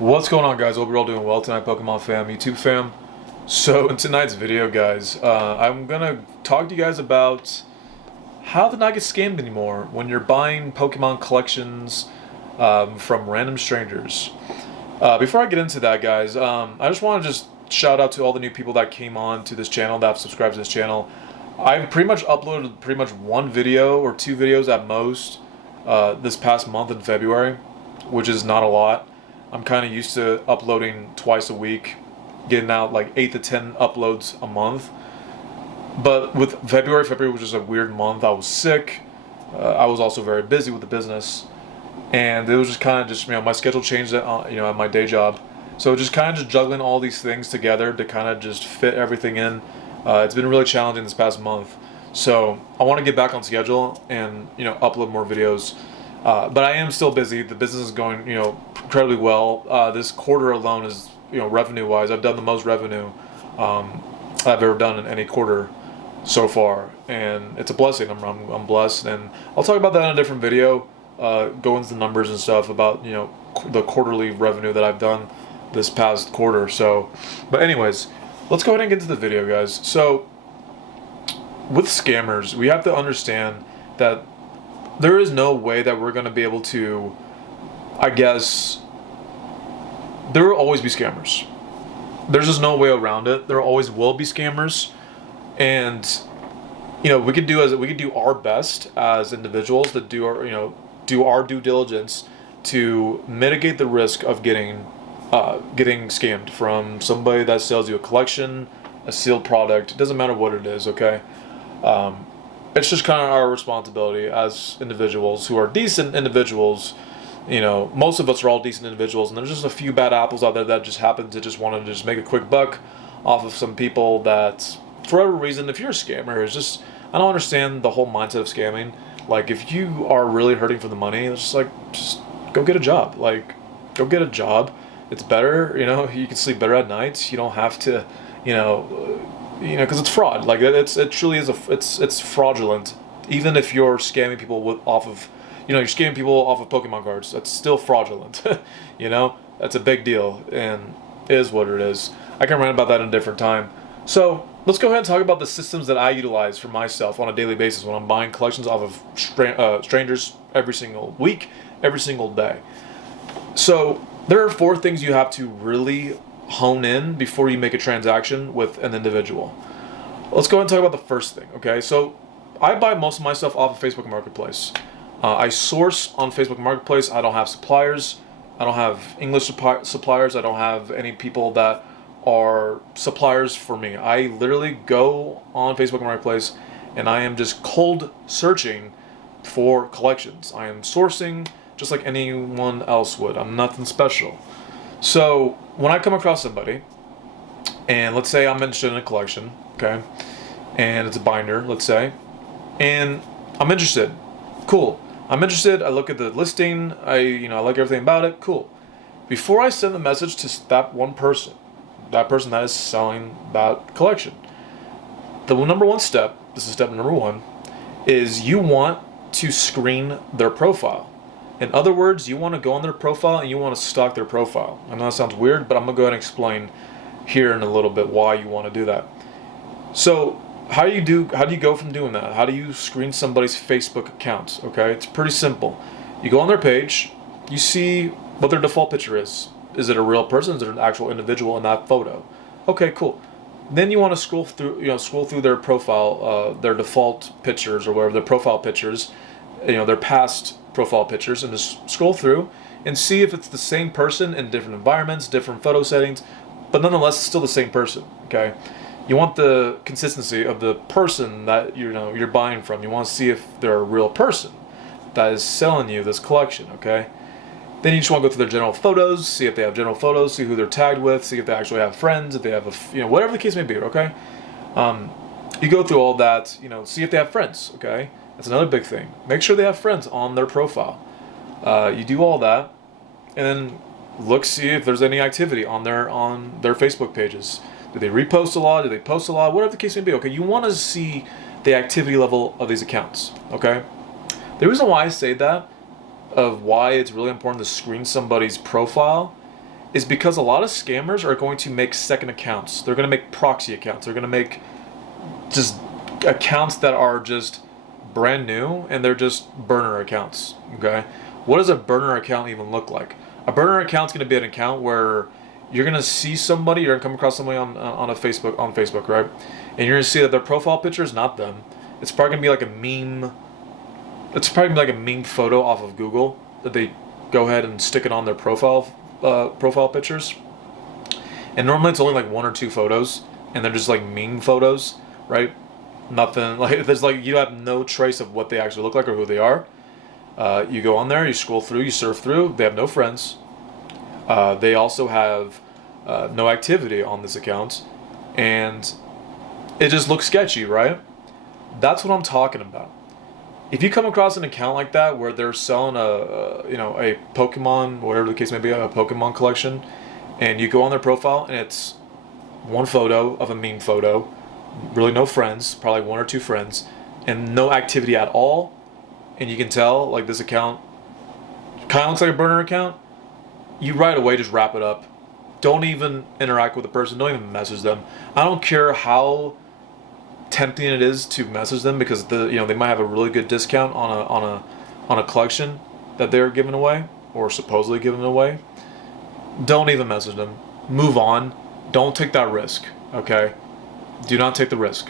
What's going on, guys? Hope you're all doing well tonight, Pokemon fam, YouTube fam. So in tonight's video, guys, I'm gonna talk to you guys about how to not get scammed anymore when you're buying Pokemon collections from random strangers. Before I get into that, guys, I just want to shout out to all the new people that came on to this channel, that have subscribed to this channel. I've pretty much uploaded one video or two videos at most this past month in February, which is not a lot. I'm kind of used to uploading twice a week, getting out like 8 to 10 uploads a month. But with February was just a weird month. I was sick. I was also very busy with the business, and it was just kind of my schedule changed at at my day job. So just kind of just juggling all these things together to kind of just fit everything in. It's been really challenging this past month. So I want to get back on schedule and upload more videos. But I am still busy. The business is going, incredibly well. This quarter alone is, revenue-wise, I've done the most revenue I've ever done in any quarter so far, and it's a blessing. I'm blessed, and I'll talk about that in a different video. Go into the numbers and stuff about the quarterly revenue that I've done this past quarter. So, but anyways, let's go ahead and get into the video, guys. So, with scammers, we have to understand that there is no way that we're going to be able to, I guess, there will always be scammers. There's just no way around it. There always will be scammers. And, we could do our best as individuals to do our due diligence to mitigate the risk of getting scammed from somebody that sells you a collection, a sealed product. It doesn't matter what it is, okay? It's just kind of our responsibility as individuals who are decent individuals. Most of us are all decent individuals, and there's just a few bad apples out there that just happen to just want to just make a quick buck off of some people that, for whatever reason, if you're a scammer, it's just, I don't understand the whole mindset of scamming. Like, if you are really hurting for the money, it's just go get a job. Like, go get a job. It's better, you can sleep better at night. You don't have to, because it's fraud. Like, it truly is it's fraudulent. Even if you're scamming people you're scamming people off of Pokemon cards, that's still fraudulent. That's a big deal, and it is what it is. I can rant about that in a different time. So let's go ahead and talk about the systems that I utilize for myself on a daily basis when I'm buying collections off of strangers every single week, every single day. So there are 4 things you have to really hone in before you make a transaction with an individual. Let's go ahead and talk about the first thing, okay? So I buy most of my stuff off of Facebook Marketplace. I source on Facebook Marketplace. I don't have suppliers. I don't have English suppliers. I don't have any people that are suppliers for me. I literally go on Facebook Marketplace and I am just cold searching for collections. I am sourcing just like anyone else would. I'm nothing special. So when I come across somebody, and let's say I'm interested in a collection, okay, and it's a binder, let's say, and I'm interested, cool. I'm interested. I look at the listing. I like everything about it. Cool. Before I send the message to that person that is selling that collection, the number one step, this is step number 1, is you want to screen their profile. In other words, you want to go on their profile and you want to stalk their profile. I know that sounds weird, but I'm going to go ahead and explain here in a little bit why you want to do that. So how do you go from doing that? How do you screen somebody's Facebook account? Okay, it's pretty simple. You go on their page, you see what their default picture is. Is it a real person? Is it an actual individual in that photo? Okay, cool. Then you want to scroll through their profile, their default pictures or whatever, their profile pictures, their past profile pictures, and just scroll through and see if it's the same person in different environments, different photo settings, but nonetheless it's still the same person. Okay, you want the consistency of the person that you're buying from. You want to see if they're a real person that is selling you this collection. Okay, then you just want to go through their general photos, see if they have general photos, see who they're tagged with, see if they actually have friends, if they have whatever the case may be. Okay, you go through all that, see if they have friends. Okay, that's another big thing. Make sure they have friends on their profile. You do all that, and then see if there's any activity on their Facebook pages. Do they repost a lot? Do they post a lot? Whatever the case may be. Okay, you want to see the activity level of these accounts. Okay, the reason why I say that, of why it's really important to screen somebody's profile, is because a lot of scammers are going to make second accounts. They're going to make proxy accounts. They're going to make just accounts that are just brand new, and they're just burner accounts. Okay, what does a burner account even look like? A burner account is going to be an account where you're going to see somebody, you're going to come across somebody on Facebook, right? And you're going to see that their profile picture is not them. It's probably going to be like a meme. It's probably going to be like a meme photo off of Google that they go ahead and stick it on their profile pictures. And normally it's only like 1 or 2 photos, and they're just like meme photos, right? Nothing like there's like you have no trace of what they actually look like or who they are. You go on there, you scroll through, you surf through. They have no friends. They also have no activity on this account, and it just looks sketchy, right? That's what I'm talking about. If you come across an account like that where they're selling a Pokemon, whatever the case may be, a Pokemon collection, and you go on their profile and it's one photo of a meme photo, really no friends, probably 1 or 2 friends, and no activity at all, and you can tell like this account kind of looks like a burner account, you right away just wrap it up. Don't even interact with the person. Don't even message them. I don't care how tempting it is to message them, because they might have a really good discount on a collection that they're giving away or supposedly giving away. Don't even message them. Move on. Don't take that risk. Okay? Do not take the risk.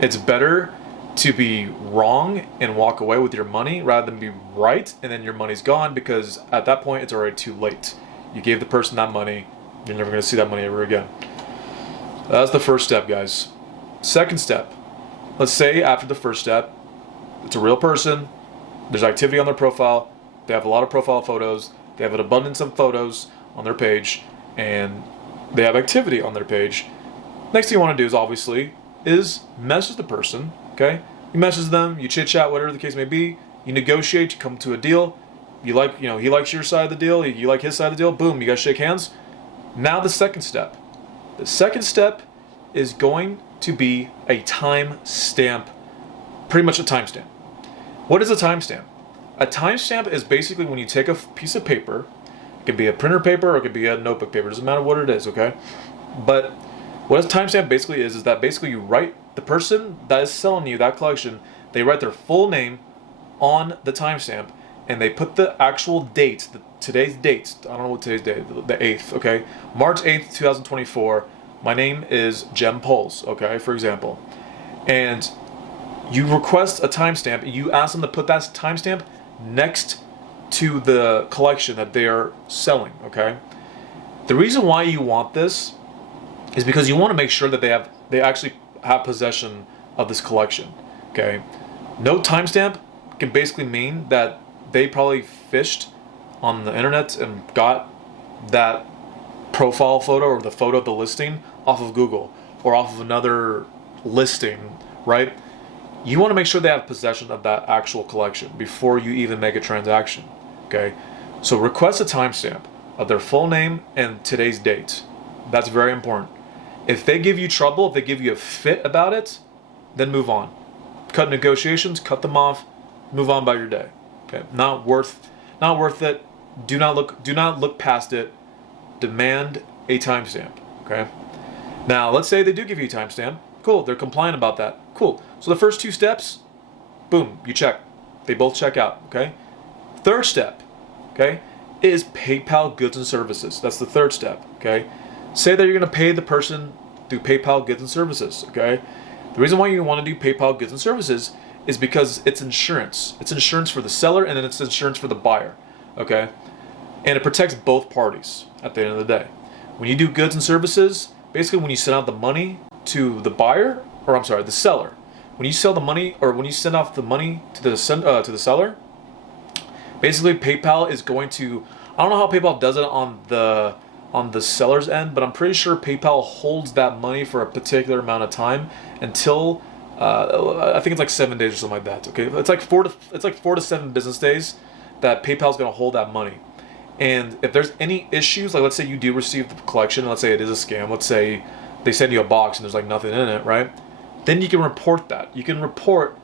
It's better to be wrong and walk away with your money rather than be right and then your money's gone, because at that point it's already too late. You gave the person that money. You're never going to see that money ever again. That's the first step, guys. Second step. Let's say after the first step, it's a real person. There's activity on their profile. They have a lot of profile photos. They have an abundance of photos on their page, and they have activity on their page. Next thing you want to do is obviously message the person. Okay, you message them, you chit chat, whatever the case may be. You negotiate, you come to a deal. He likes your side of the deal. You like his side of the deal. Boom, you guys shake hands. Now the second step. The second step is going to be a timestamp. Pretty much a timestamp. What is a timestamp? A timestamp is basically when you take a piece of paper. It could be a printer paper or it could be a notebook paper. It doesn't matter what it is, okay? But what a timestamp basically is that basically you write the person that is selling you that collection, they write their full name on the timestamp, and they put the actual date, today's date. I don't know what today's date, the 8th, okay? March 8th, 2024. My name is Jem Pulse, okay, for example. And you request a timestamp, you ask them to put that timestamp next to the collection that they are selling, okay? The reason why you want this is because you want to make sure that they actually have possession of this collection, okay? No timestamp can basically mean that they probably fished on the internet and got that profile photo or the photo of the listing off of Google or off of another listing, right? You want to make sure they have possession of that actual collection before you even make a transaction, okay? So request a timestamp of their full name and today's date. That's very important. If they give you trouble, if they give you a fit about it, then move on. Cut negotiations, cut them off, move on by your day. Okay? Not worth it. Do not look past it. Demand a timestamp. Okay? Now, let's say they do give you a timestamp. Cool, they're compliant about that. Cool. So the first 2 steps, boom, you check. They both check out. Okay? Third step, okay, is PayPal goods and services. That's the third step. Okay? Say that you're going to pay the person through PayPal goods and services, okay? The reason why you want to do PayPal goods and services is because it's insurance. It's insurance for the seller, and then it's insurance for the buyer, okay? And it protects both parties at the end of the day. When you do goods and services, basically when you send out the money to the buyer, or I'm sorry, the seller, when you sell the money, or when you send off the money to the seller, basically PayPal is going to, I don't know how PayPal does it on the seller's end, but I'm pretty sure PayPal holds that money for a particular amount of time until I think it's like 7 days or something like that. Okay, it's like 4 to 7 business days that PayPal's going to hold that money. And if there's any issues, like let's say you do receive the collection, let's say it is a scam, let's say they send you a box and there's like nothing in it, right? Then you can report that. You can report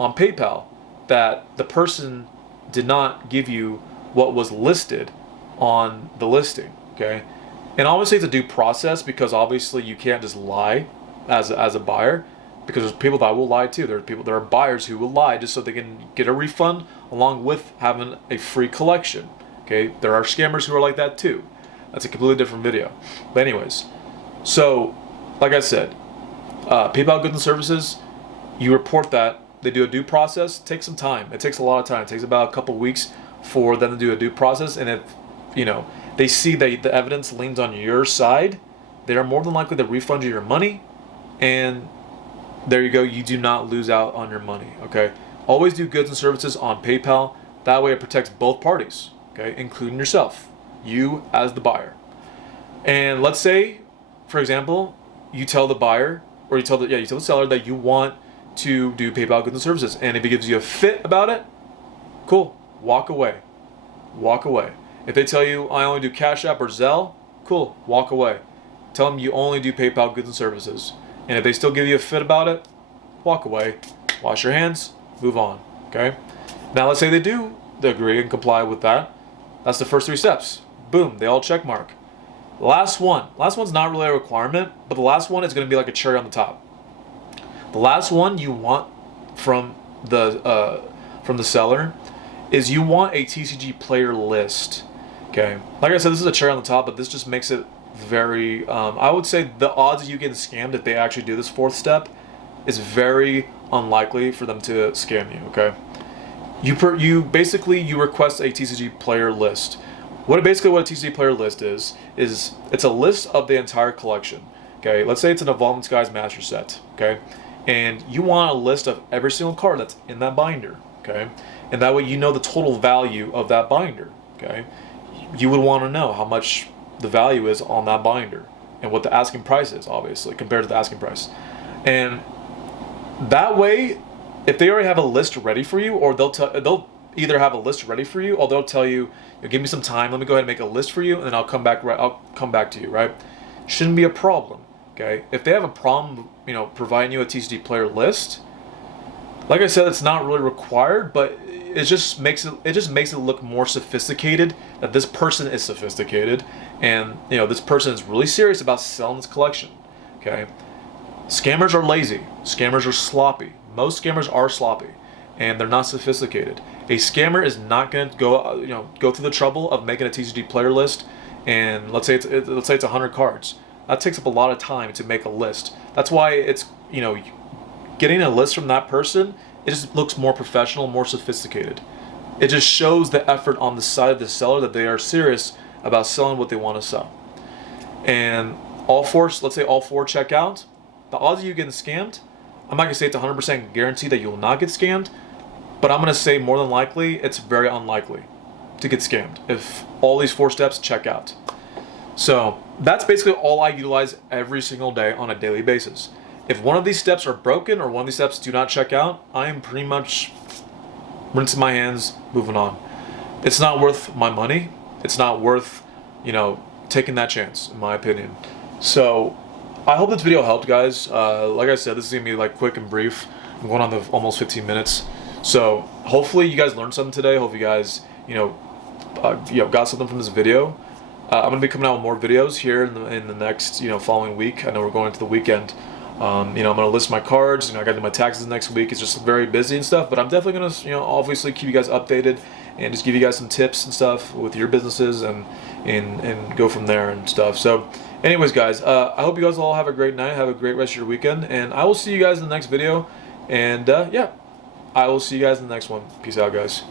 on PayPal that the person did not give you what was listed on the listing. okay? And obviously it's a due process, because obviously you can't just lie as a buyer, because there's people that will lie too. There are buyers who will lie just so they can get a refund along with having a free collection. Okay, there are scammers who are like that too. That's a completely different video. But anyways, so like I said, PayPal goods and services, you report that. They do a due process. It takes some time. It takes a lot of time. It takes about a couple weeks for them to do a due process. And if they see that the evidence leans on your side, they are more than likely to refund you your money. And there you go. You do not lose out on your money. Okay. Always do goods and services on PayPal. That way it protects both parties. Okay, including yourself, you as the buyer. And let's say, for example, you tell the buyer, or you tell the seller that you want to do PayPal goods and services, and if he gives you a fit about it, cool, walk away. Walk away. If they tell you I only do Cash App or Zelle, cool, walk away. Tell them you only do PayPal goods and services. And if they still give you a fit about it, walk away. Wash your hands, move on. Okay? Now let's say they do agree and comply with that. That's the first 3 steps. Boom, they all check mark. Last one's not really a requirement, but the last one is going to be like a cherry on the top. The last one you want from the seller is you want a TCG Player List. Okay, like I said, this is a cherry on the top, but this just makes it very. I would say the odds of you getting scammed if they actually do this 4th step is very unlikely for them to scam you. Okay. You basically request a TCG Player List. What a TCG Player List is it's a list of the entire collection. Okay, let's say it's an Evolving Skies Master Set. Okay, and you want a list of every single card that's in that binder. Okay, and that way you know the total value of that binder. Okay, you would want to know how much the value is on that binder and what the asking price is, obviously compared to the asking price, and that way. If they already have a list ready for you, or they'll either have a list ready for you, or they'll tell you, give me some time, let me go ahead and make a list for you, and then I'll come back to you, right? Shouldn't be a problem, okay? If they have a problem, providing you a TCG Player List, like I said, it's not really required, but it just makes it look more sophisticated, that this person is sophisticated, and this person is really serious about selling this collection, okay? Scammers are lazy. Scammers are sloppy. Most scammers are sloppy, and they're not sophisticated. A scammer is not going to go through the trouble of making a TCG Player List, and let's say it's 100 cards. That takes up a lot of time to make a list. That's why it's getting a list from that person. It just looks more professional, more sophisticated. It just shows the effort on the side of the seller that they are serious about selling what they want to sell. And let's say all four check out. The odds of you getting scammed, I'm not going to say it's 100% guarantee that you will not get scammed, but I'm going to say more than likely, it's very unlikely to get scammed if all these 4 steps check out. So that's basically all I utilize every single day on a daily basis. If one of these steps are broken or one of these steps do not check out, I am pretty much rinsing my hands, moving on. It's not worth my money. It's not worth, taking that chance, in my opinion. So I hope this video helped, guys. Like I said, this is going to be like quick and brief. I'm going on almost 15 minutes. So hopefully you guys learned something today. Hope you guys, got something from this video. I'm going to be coming out with more videos here in the next, following week. I know we're going into the weekend. I'm going to list my cards. I got to do my taxes next week. It's just very busy and stuff, but I'm definitely going to, obviously keep you guys updated and just give you guys some tips and stuff with your businesses and go from there and stuff. So anyways, guys, I hope you guys all have a great night. Have a great rest of your weekend, and I will see you guys in the next video. And yeah, I will see you guys in the next one. Peace out, guys.